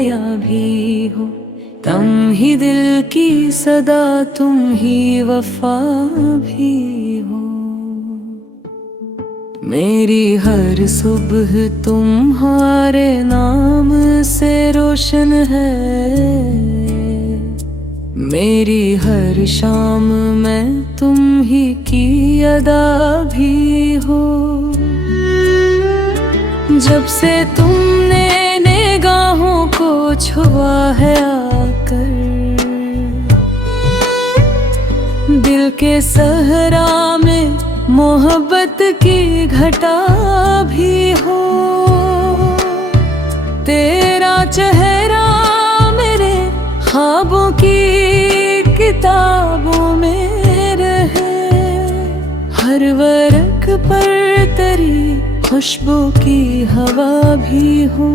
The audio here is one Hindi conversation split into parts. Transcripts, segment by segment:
हया भी हो, तुम ही दिल की सदा, तुम ही वफा भी हो। मेरी हर सुबह तुम्हारे नाम से रोशन है, मेरी हर शाम में तुम ही की अदा भी हो। जब से तुमने निगाहों को छुआ है आकर, दिल के सहरा में मोहब्बत की घटा भी हो। तेरा चेहरा मेरे ख्वाबों की किताबों में रहे, हर वर्क पर तेरी खुशबू की हवा भी हो।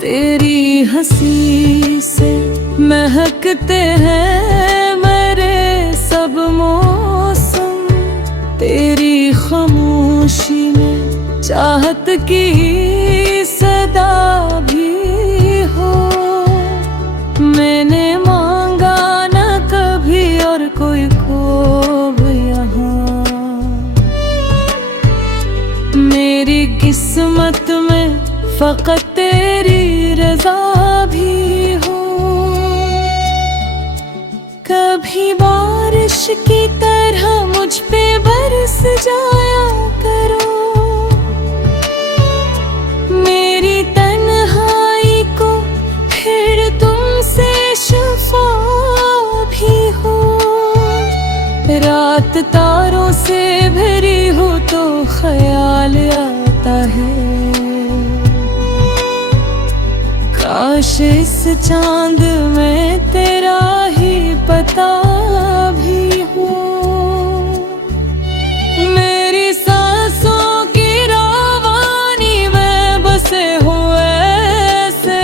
तेरी हंसी से महकते हैं मेरे सब मौसम, तेरी खामोशी में चाहत की सदा भी हो। मैंने मांगा न कभी और कोई ख्वाब यहाँ, मेरी किस्मत में फकत तेरी रज़ा भी हो। कभी बारिश की तरह मुझ पे बरस जाया करो, मेरी तन्हाई को फिर तुमसे शफा भी हो। रात तारों से भरी हो तो ख्याल आता है, काश इस चांद में तेरा ही पता भी हो। मेरी सांसों की रवानी में बसे हुए ऐसे,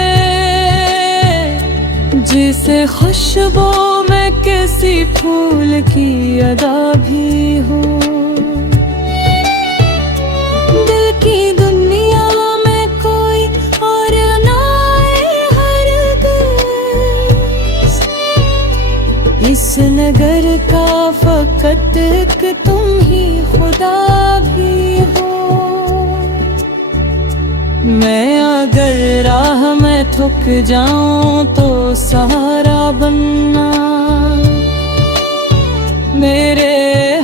जिसे खुशबू में किसी फूल की अदा भी हो। दिल की दुनिया में कोई और ना आए हरगिज़, इस नगर का फकत एक तुम ही खुदा भी हो। मैं अगर राह में थक जाऊं तो सहारा बनना, मेरे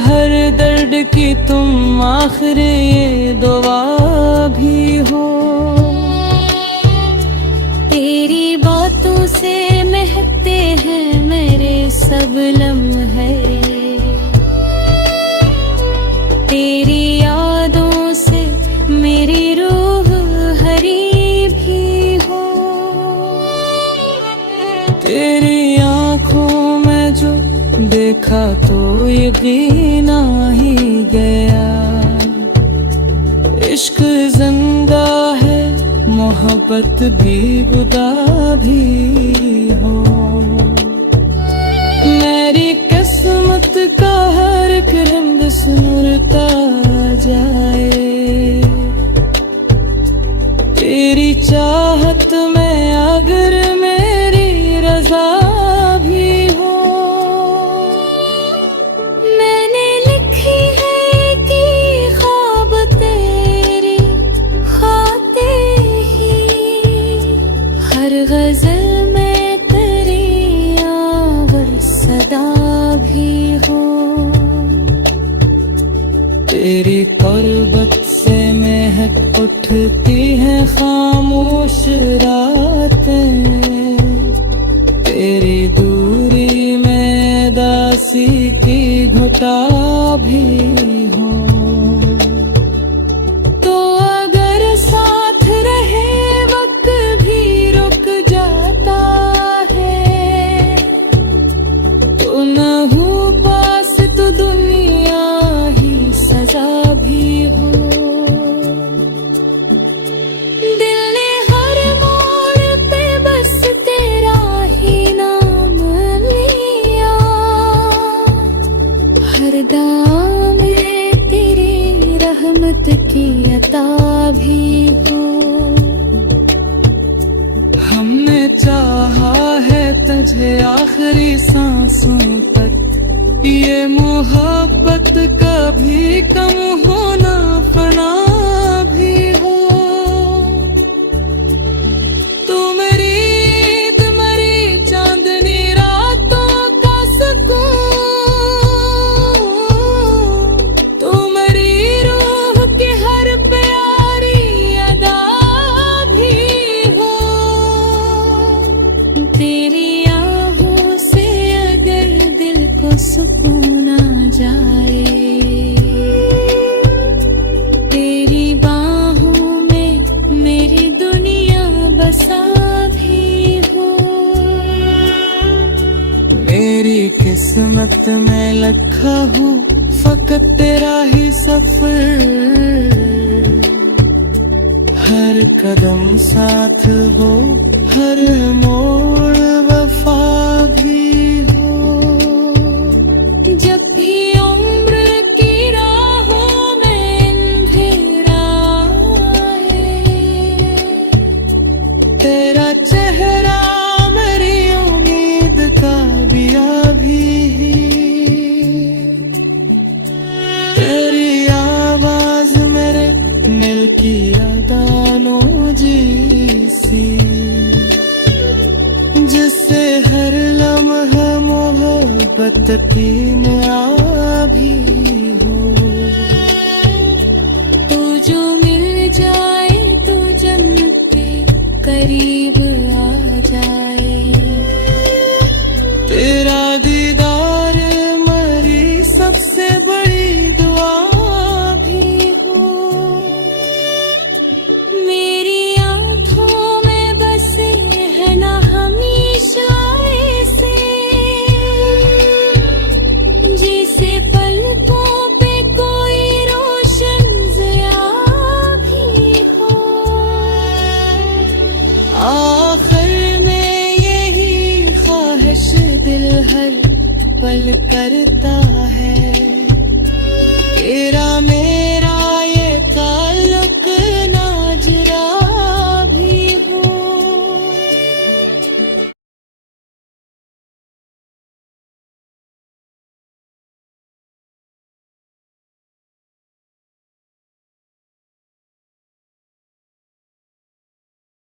हर दर्द की तुम आखिर ये दुआ भी हो। तेरी बातों से महकते हैं मेरे सब लम्हे, तेरी यादों से मेरी रूह हरी भी हो। तेरी आँखों में जो देखा तो यकीन आ ही गया, इश्क जिंदा है मोहब्बत भी खुदा भी हो। मेरी किस्मत का हर एक रंग सुनता जाए, तेरी चाहत में अगर मेरी रज़ा भी हो। मैंने लिखी है कि ख्वाब तेरी खाते ही, हर गज़ल में तेरी आवर सदा भी हो। तेरी कुर्बत से महक उठती है खामोश रातें, तेरी दूरी में दासी की घटा भी हो। तो अगर साथ रहे वक्त भी रुक जाता है, तो न हो पास तो दुनिया ही सजा भी हो। दिल ने हर मोड़ पे बस तेरा ही नाम लिया, हर दाम चाहा है तुझे आखिरी सांसों तक, ये मोहब्बत कभी कम हो ना फना भी हो। तू मेरी ईद मरी चांदनी रातों का सुकून, तू मेरी रूह की हर प्यारी अदा भी हो। तेरी आहों से अगर दिल को सुकून आ जाए, तेरी बाहों में मेरी दुनिया बसा भी हो। मेरी किस्मत में लिखा हूँ फकत तेरा ही सफर, हर कदम साथ हो, हर मोड़ वफा भी हो। जब भी उम्र की राहों में अंधेरा आए, तेरा चेहरा मेरी उम्मीद का दिया भी। तेरी आवाज मेरे दिल की अदानों जैसी, जिससे हर लम्हा मोहब्बत की नया भी हो। तू जो मिल जाए तो जन्नत के करीब आ जाए, तेरा दीदार मेरी सबसे बड़ी दुआ भी हो। मेरी आँखों में बसे है ना हमेशा ऐसे, जैसे पलकों पे कोई रोशन ज़िया भी हो। आखिर में यही ख्वाहिश दिल हर पल करता है, तेरा